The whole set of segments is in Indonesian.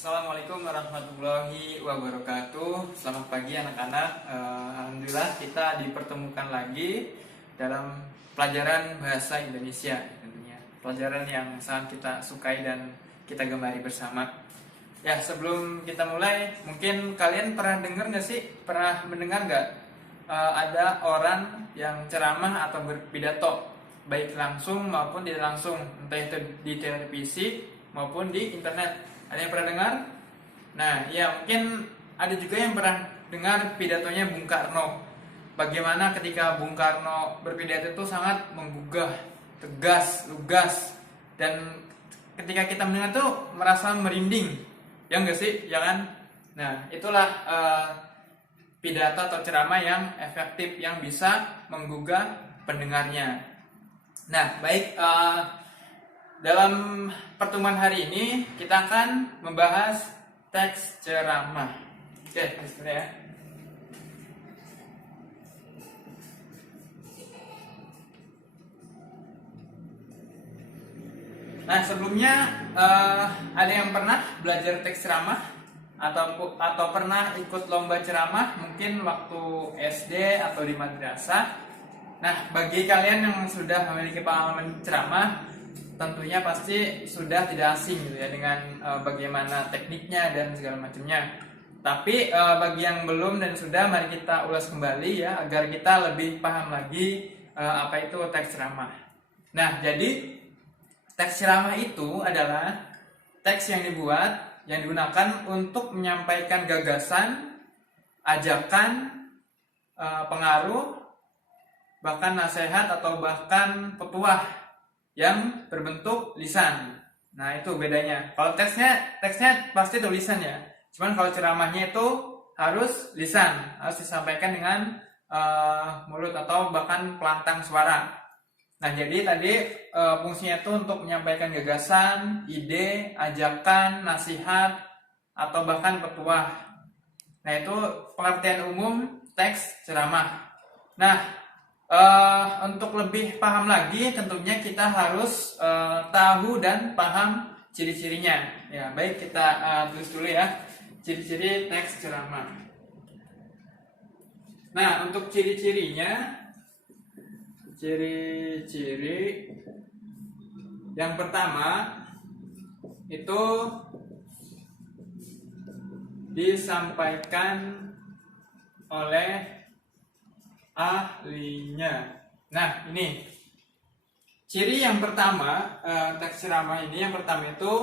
Assalamualaikum warahmatullahi wabarakatuh. Selamat pagi anak-anak. Alhamdulillah kita dipertemukan lagi dalam pelajaran bahasa Indonesia tentunya. Pelajaran yang sangat kita sukai dan kita gemari bersama. Ya, sebelum kita mulai, mungkin kalian pernah dengar nggak sih? Pernah mendengar nggak ada orang yang ceramah atau berpidato baik langsung maupun tidak langsung, entah itu di televisi maupun di internet. Ada yang pernah dengar? Nah, ya mungkin ada juga yang pernah dengar pidatonya Bung Karno. Bagaimana ketika Bung Karno berpidato itu sangat menggugah, tegas, lugas, dan ketika kita mendengar tuh merasa merinding. Ya enggak sih? Ya kan? Nah, itulah pidato atau ceramah yang efektif yang bisa menggugah pendengarnya. Nah, baik. Dalam pertemuan hari ini kita akan membahas teks ceramah. Oke, bismillah ya. Nah, sebelumnya ada yang pernah belajar teks ceramah atau pernah ikut lomba ceramah mungkin waktu SD atau di madrasah. Nah, bagi kalian yang sudah memiliki pengalaman ceramah, tentunya pasti sudah tidak asing gitu ya dengan bagaimana tekniknya dan segala macamnya. Tapi bagi yang belum dan sudah, mari kita ulas kembali ya agar kita lebih paham lagi apa itu teks ceramah. Nah, jadi teks ceramah itu adalah teks yang digunakan untuk menyampaikan gagasan, ajakan, pengaruh, bahkan nasihat atau bahkan petuah yang berbentuk lisan. Nah, itu bedanya. Kalau teksnya pasti tulisan ya. Cuman kalau ceramahnya itu harus lisan, harus disampaikan dengan mulut atau bahkan pelantang suara. Nah, jadi tadi fungsinya itu untuk menyampaikan gagasan, ide, ajakan, nasihat, atau bahkan petuah. Nah, itu pengertian umum teks ceramah. Nah, untuk lebih paham lagi tentunya kita harus tahu dan paham ciri-cirinya. Ya, baik kita tulis dulu ya ciri-ciri teks ceramah. Nah, untuk ciri-cirinya, ciri-ciri yang pertama itu disampaikan oleh ahlinya. Nah, ini ciri yang pertama teks ceramah ini. Yang pertama itu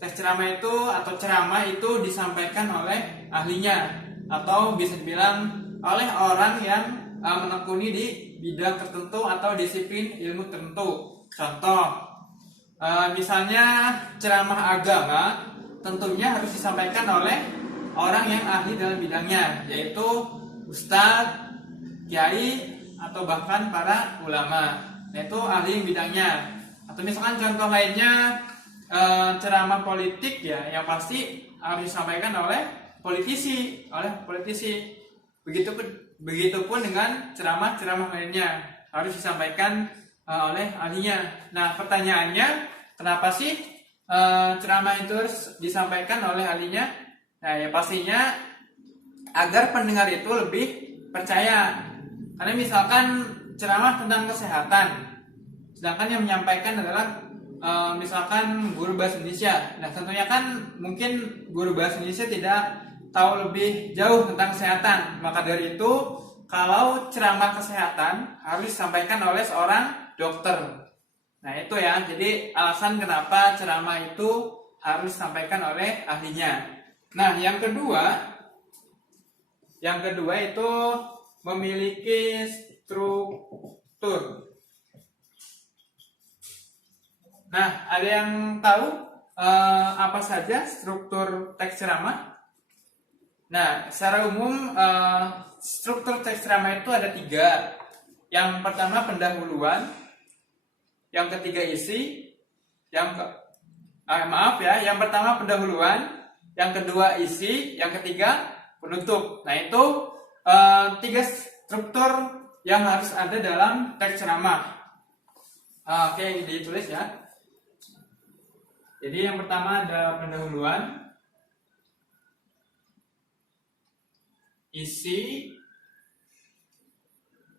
teks ceramah itu atau ceramah itu disampaikan oleh ahlinya atau bisa dibilang oleh orang yang menekuni di bidang tertentu atau disiplin ilmu tertentu. Contoh, misalnya ceramah agama tentunya harus disampaikan oleh orang yang ahli dalam bidangnya, yaitu ustadz, kiai, atau bahkan para ulama. Nah, itu ahli bidangnya. Atau misalkan contoh lainnya ceramah politik ya, yang pasti harus disampaikan oleh politisi. Begitupun dengan ceramah lainnya harus disampaikan oleh ahlinya. Nah, pertanyaannya, kenapa sih ceramah itu harus disampaikan oleh ahlinya? Nah, ya pastinya agar pendengar itu lebih percaya. Karena misalkan ceramah tentang kesehatan, sedangkan yang menyampaikan adalah misalkan guru bahasa Indonesia. Nah, tentunya kan mungkin guru bahasa Indonesia tidak tahu lebih jauh tentang kesehatan. Maka dari itu, kalau ceramah kesehatan harus disampaikan oleh seorang dokter. Nah, itu ya. Jadi alasan kenapa ceramah itu harus disampaikan oleh ahlinya. Nah, yang kedua itu memiliki struktur. Nah, ada yang tahu apa saja struktur teks ceramah? Nah, secara umum struktur teks ceramah itu ada 3. Yang pertama pendahuluan, yang ketiga isi, yang pertama pendahuluan, yang kedua isi, yang ketiga penutup. Nah, itu 3 struktur yang harus ada dalam teks ceramah. Oke, ditulis ya. Jadi yang pertama ada pendahuluan, isi,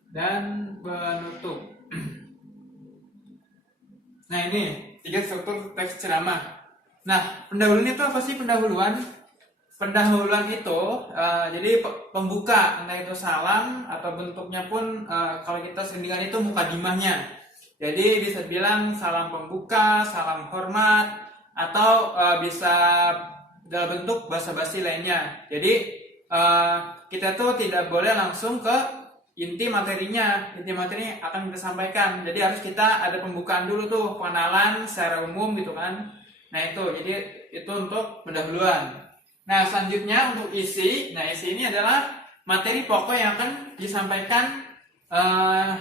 dan penutup. Nah, ini 3 struktur teks ceramah. Nah, pendahuluan itu apa sih pendahuluan? Pendahuluan itu jadi pembuka, entah itu salam atau bentuknya pun kalau kita sering dengar itu mukadimahnya. Jadi bisa bilang salam pembuka, salam hormat, atau bisa dalam bentuk basa-basi lainnya. Jadi kita tuh tidak boleh langsung ke inti materinya. Inti materi akan kita sampaikan. Jadi harus kita ada pembukaan dulu tuh, pengenalan secara umum gitu kan. Nah itu, jadi itu untuk pendahuluan. Nah selanjutnya untuk isi. Nah isi ini adalah materi pokok yang akan disampaikan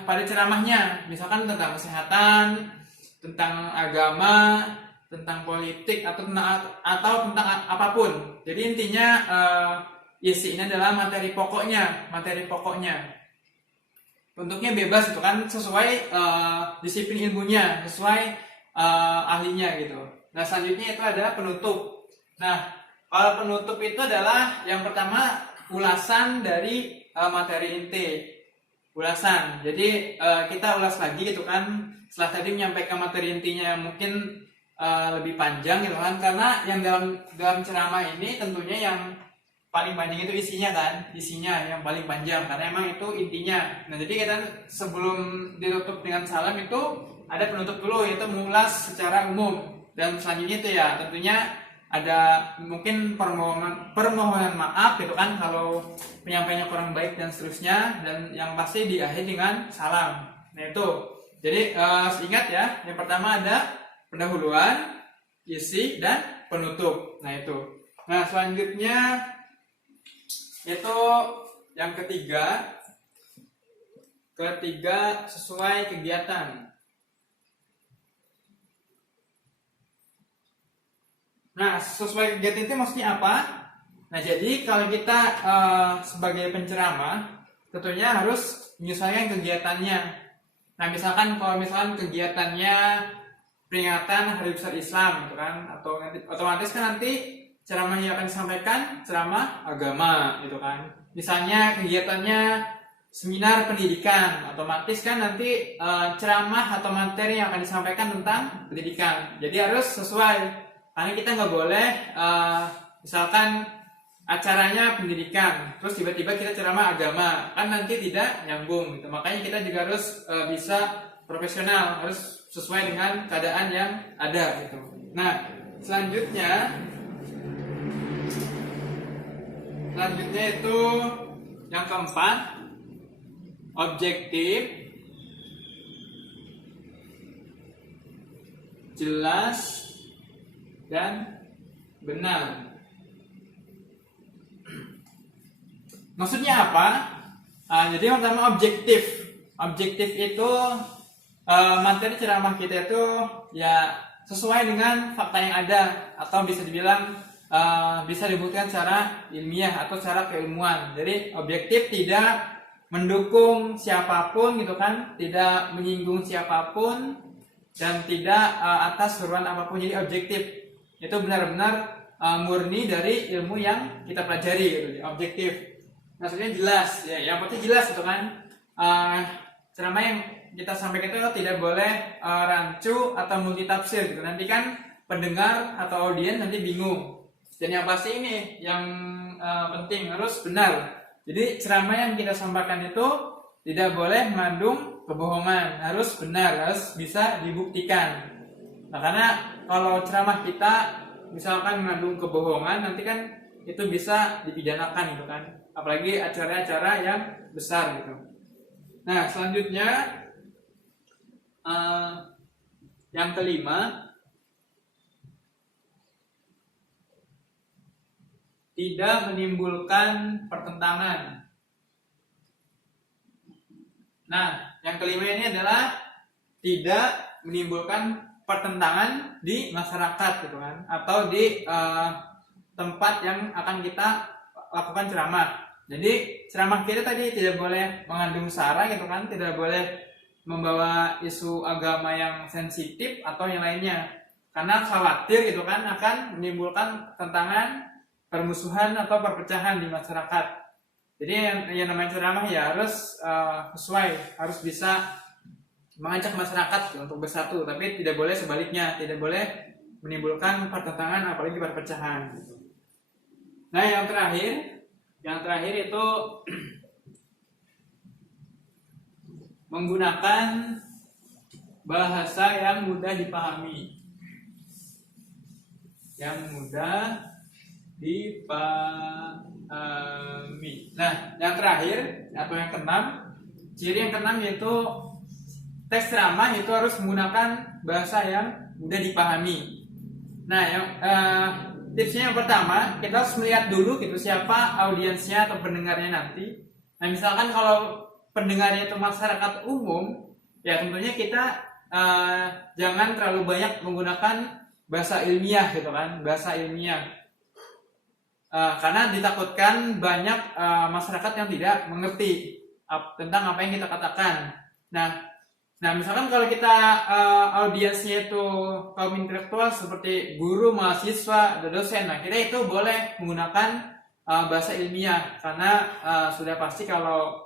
pada ceramahnya. Misalkan tentang kesehatan, tentang agama, tentang politik, atau tentang apapun. Jadi intinya isi ini adalah materi pokoknya. Bentuknya bebas itu kan, sesuai disiplin ilmunya, sesuai ahlinya gitu. Nah selanjutnya itu ada penutup. Nah kalau penutup itu adalah yang pertama ulasan dari materi inti. Ulasan. Jadi kita ulas lagi gitu kan. Setelah tadi menyampaikan materi intinya mungkin lebih panjang gitu kan, karena yang dalam ceramah ini tentunya yang paling panjang itu isinya kan, isinya yang paling panjang karena emang itu intinya. Nah jadi kita sebelum ditutup dengan salam itu ada penutup dulu, yaitu mengulas secara umum, dan selanjutnya itu ya tentunya ada mungkin permohonan maaf gitu kan kalau penyampaiannya kurang baik dan seterusnya, dan yang pasti diakhiri dengan salam. Nah itu jadi ingat ya, yang pertama ada pendahuluan, isi, dan penutup. Nah itu. Nah selanjutnya itu yang ketiga sesuai kegiatan. Nah sesuai kegiatan itu maksudnya apa? Nah jadi kalau kita sebagai penceramah tentunya harus menyesuaikan kegiatannya. Nah misalkan kalau kegiatannya peringatan Hari Besar Islam gitu kan, atau nanti otomatis kan nanti ceramah yang akan disampaikan ceramah agama gitu kan. Misalnya kegiatannya seminar pendidikan, otomatis kan nanti ceramah atau materi yang akan disampaikan tentang pendidikan. Jadi harus sesuai, karena kita nggak boleh misalkan acaranya pendidikan terus tiba-tiba kita ceramah agama, kan nanti tidak nyambung gitu. Makanya kita juga harus bisa profesional, harus sesuai dengan keadaan yang ada gitu. Nah selanjutnya itu yang keempat, objektif, jelas, dan benar. Maksudnya apa? Jadi yang pertama objektif. Objektif itu materi ceramah kita itu ya sesuai dengan fakta yang ada, atau bisa dibilang bisa dibuktikan secara ilmiah atau secara keilmuan. Jadi objektif tidak mendukung siapapun gitu kan, tidak menyinggung siapapun, dan tidak atas seruan apapun. Jadi objektif itu benar-benar murni dari ilmu yang kita pelajari gitu. Objektif maksudnya jelas ya, yang penting jelas gitu kan. Ceramah yang kita sampaikan itu tidak boleh rancu atau multitafsir gitu. Nanti kan pendengar atau audiens nanti bingung. Dan yang pasti ini yang penting harus benar. Jadi ceramah yang kita sampaikan itu tidak boleh mengandung kebohongan, harus benar, harus bisa dibuktikan. Nah karena kalau ceramah kita misalkan mengandung kebohongan, nanti kan itu bisa dipidanakan gitu kan. Apalagi acara-acara yang besar gitu. Nah selanjutnya yang kelima, tidak menimbulkan pertentangan. Nah, yang kelima ini adalah tidak menimbulkan pertentangan di masyarakat gitu kan, atau di tempat yang akan kita lakukan ceramah. Jadi ceramah kita tadi tidak boleh mengandung sara gitu kan, tidak boleh membawa isu agama yang sensitif atau yang lainnya, karena khawatir gitu kan akan menimbulkan pertentangan, permusuhan atau perpecahan di masyarakat. Jadi yang namanya ceramah ya harus sesuai, harus bisa mengajak masyarakat untuk bersatu, tapi tidak boleh sebaliknya, tidak boleh menimbulkan pertentangan apalagi perpecahan gitu. Nah, yang terakhir itu menggunakan bahasa yang mudah dipahami. Yang mudah dipahami. Nah, yang terakhir atau yang keenam, ciri yang keenam yaitu teks ceramah itu harus menggunakan bahasa yang mudah dipahami. Nah, tipsnya yang pertama, kita harus melihat dulu gitu siapa audiensnya atau pendengarnya nanti. Nah, misalkan kalau pendengarnya itu masyarakat umum, ya tentunya kita jangan terlalu banyak menggunakan bahasa ilmiah gitu kan, bahasa ilmiah. Karena ditakutkan banyak masyarakat yang tidak mengerti tentang apa yang kita katakan. Nah, misalkan kalau kita audiensnya itu kaum intelektual seperti guru, mahasiswa, dan dosen, nah kita itu boleh menggunakan bahasa ilmiah karena sudah pasti kalau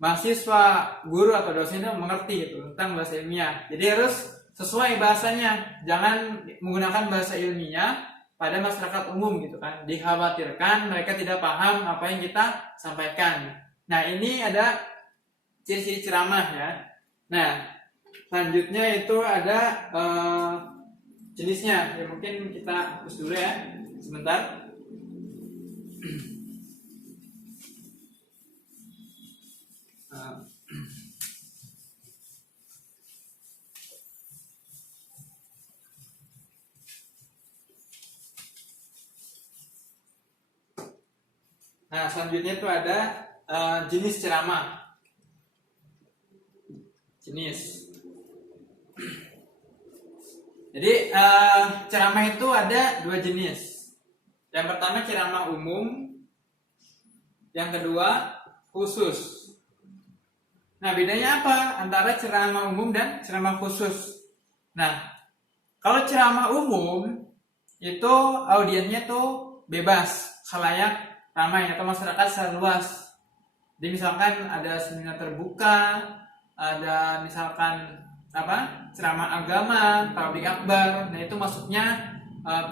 mahasiswa, guru atau dosen itu mengerti gitu tentang bahasa ilmiah. Jadi harus sesuai bahasanya, jangan menggunakan bahasa ilmiah pada masyarakat umum gitu kan. Dikhawatirkan mereka tidak paham apa yang kita sampaikan. Nah, ini ada ciri-ciri ceramah ya. Nah, selanjutnya itu ada jenisnya. Ya mungkin kita hapus dulu ya, sebentar. Nah, selanjutnya itu ada jenis ceramah. Jenis. Jadi ceramah itu ada dua jenis. Yang pertama ceramah umum, yang kedua khusus. Nah, bedanya apa antara ceramah umum dan ceramah khusus? Nah, kalau ceramah umum itu audiensnya tuh bebas, khalayak ramai atau masyarakat secara luas. Jadi misalkan ada seminar terbuka, ada misalkan ceramah agama, tabligh akbar. Nah, itu masuknya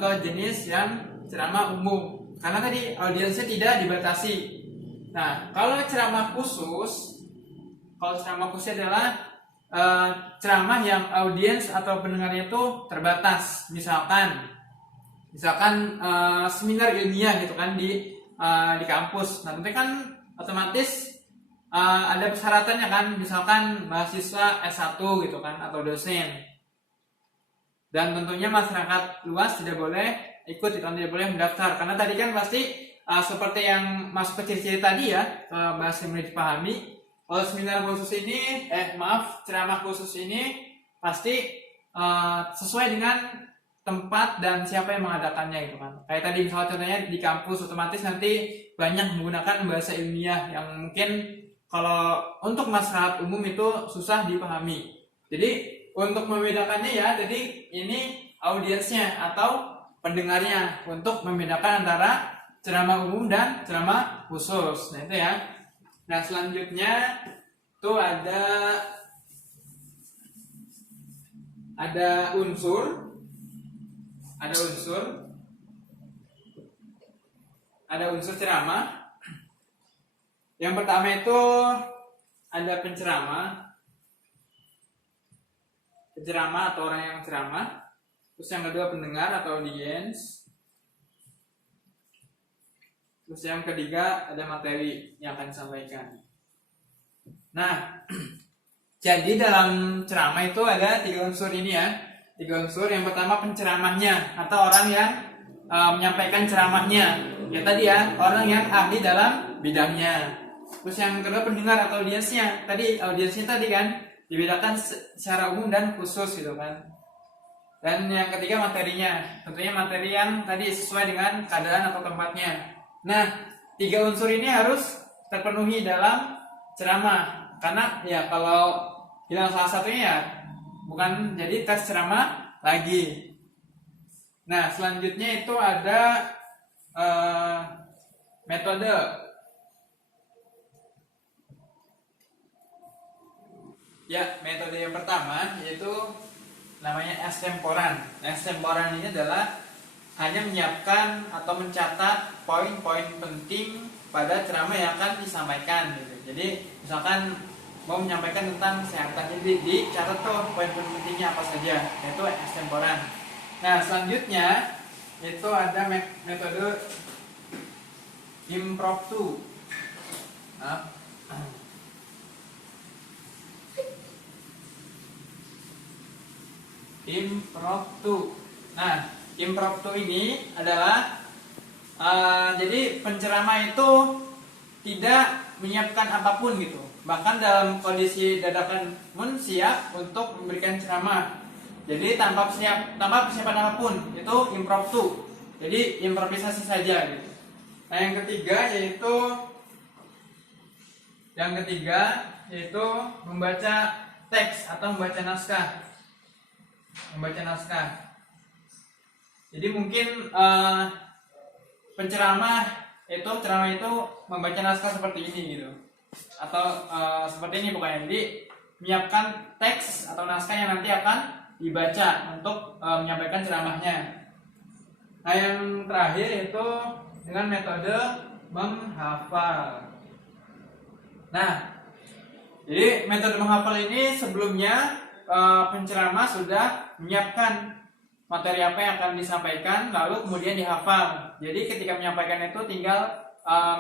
ke jenis yang ceramah umum karena tadi audiensnya tidak dibatasi. Nah, kalau ceramah khusus adalah ceramah yang audiens atau pendengarnya itu terbatas. Misalkan seminar ilmiah gitu kan di kampus. Nah, tentu kan otomatis ada persyaratannya kan, misalkan mahasiswa S1 gitu kan atau dosen. Dan tentunya masyarakat luas tidak boleh ikut, tidak boleh mendaftar karena tadi kan pasti seperti yang masuk ke ciri-ciri tadi ya, bahasa yang mudah dipahami. Kalau ceramah khusus ini pasti sesuai dengan tempat dan siapa yang mengadakannya gitu kan. Kayak tadi misalnya contohnya di kampus, otomatis nanti banyak menggunakan bahasa ilmiah yang mungkin kalau untuk masyarakat umum itu susah dipahami. Jadi untuk membedakannya ya, jadi ini audiensnya atau pendengarnya untuk membedakan antara ceramah umum dan ceramah khusus. Nah, itu ya. Nah, selanjutnya itu ada unsur ceramah. Yang pertama itu ada penceramah atau orang yang ceramah. Terus yang kedua pendengar atau audiens. Terus yang ketiga ada materi yang akan disampaikan. Nah, jadi dalam ceramah itu ada 3 unsur ini ya. 3 unsur. Yang pertama penceramahnya atau orang yang menyampaikan ceramahnya. Ya tadi ya, orang yang ahli dalam bidangnya. Terus yang kedua pendengar atau audiensnya. Tadi audiensnya tadi kan dibedakan secara umum dan khusus gitu kan. Dan yang ketiga materinya. Tentunya materi yang tadi sesuai dengan keadaan atau tempatnya. Nah, 3 unsur ini harus terpenuhi dalam ceramah. Karena ya kalau hilang salah satunya ya bukan jadi tes ceramah lagi. Nah, selanjutnya itu ada metode. Ya, metode yang pertama yaitu namanya extemporan. Extemporan ini adalah hanya menyiapkan atau mencatat poin-poin penting pada ceramah yang akan disampaikan gitu. Jadi misalkan mau menyampaikan tentang kesehatan, jadi dicatat tuh poin-poin pentingnya apa saja, yaitu extemporan. Nah, selanjutnya itu ada metode impromptu. Nah, impromptu. Nah, impromptu ini adalah jadi penceramah itu tidak menyiapkan apapun gitu. Bahkan dalam kondisi dadakan pun siap untuk memberikan ceramah. Jadi tanpa persiapan apapun, itu impromptu. Jadi improvisasi saja gitu. Nah, yang ketiga yaitu membaca teks atau membaca naskah. Jadi mungkin ceramah itu membaca naskah seperti ini gitu, atau seperti ini pokoknya. Jadi menyiapkan teks atau naskah yang nanti akan dibaca untuk menyampaikan ceramahnya. Nah, yang terakhir itu dengan metode menghafal. Nah, jadi metode menghafal ini sebelumnya penceramah sudah menyiapkan materi apa yang akan disampaikan, lalu kemudian dihafal. Jadi ketika menyampaikan itu tinggal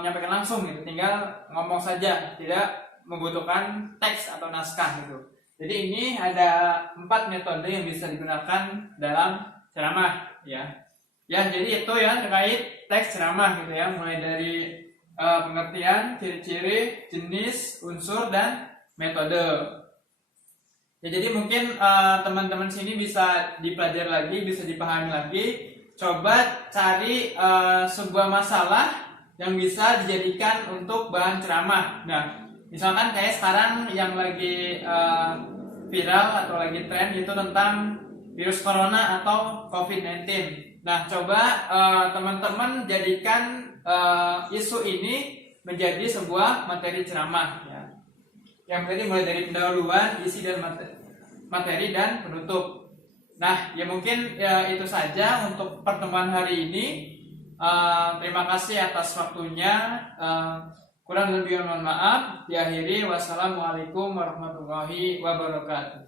menyampaikan langsung gitu, tinggal ngomong saja, tidak membutuhkan teks atau naskah gitu. Jadi ini ada 4 metode yang bisa digunakan dalam ceramah ya. Ya, jadi itu ya terkait teks ceramah gitu ya, mulai dari pengertian, ciri-ciri, jenis, unsur, dan metode. Ya, jadi mungkin teman-teman sini bisa dipelajari lagi, bisa dipahami lagi. Coba cari sebuah masalah yang bisa dijadikan untuk bahan ceramah. Nah, misalkan kayak sekarang yang lagi viral atau lagi tren itu tentang virus corona atau COVID-19. Nah, coba teman-teman jadikan isu ini menjadi sebuah materi ceramah ya. Yang tadi mulai dari pendahuluan, isi dan materi dan penutup. Nah, ya mungkin itu saja untuk pertemuan hari ini. Terima kasih atas waktunya. Kurang lebih mohon maaf. Diakhiri, wassalamualaikum warahmatullahi wabarakatuh.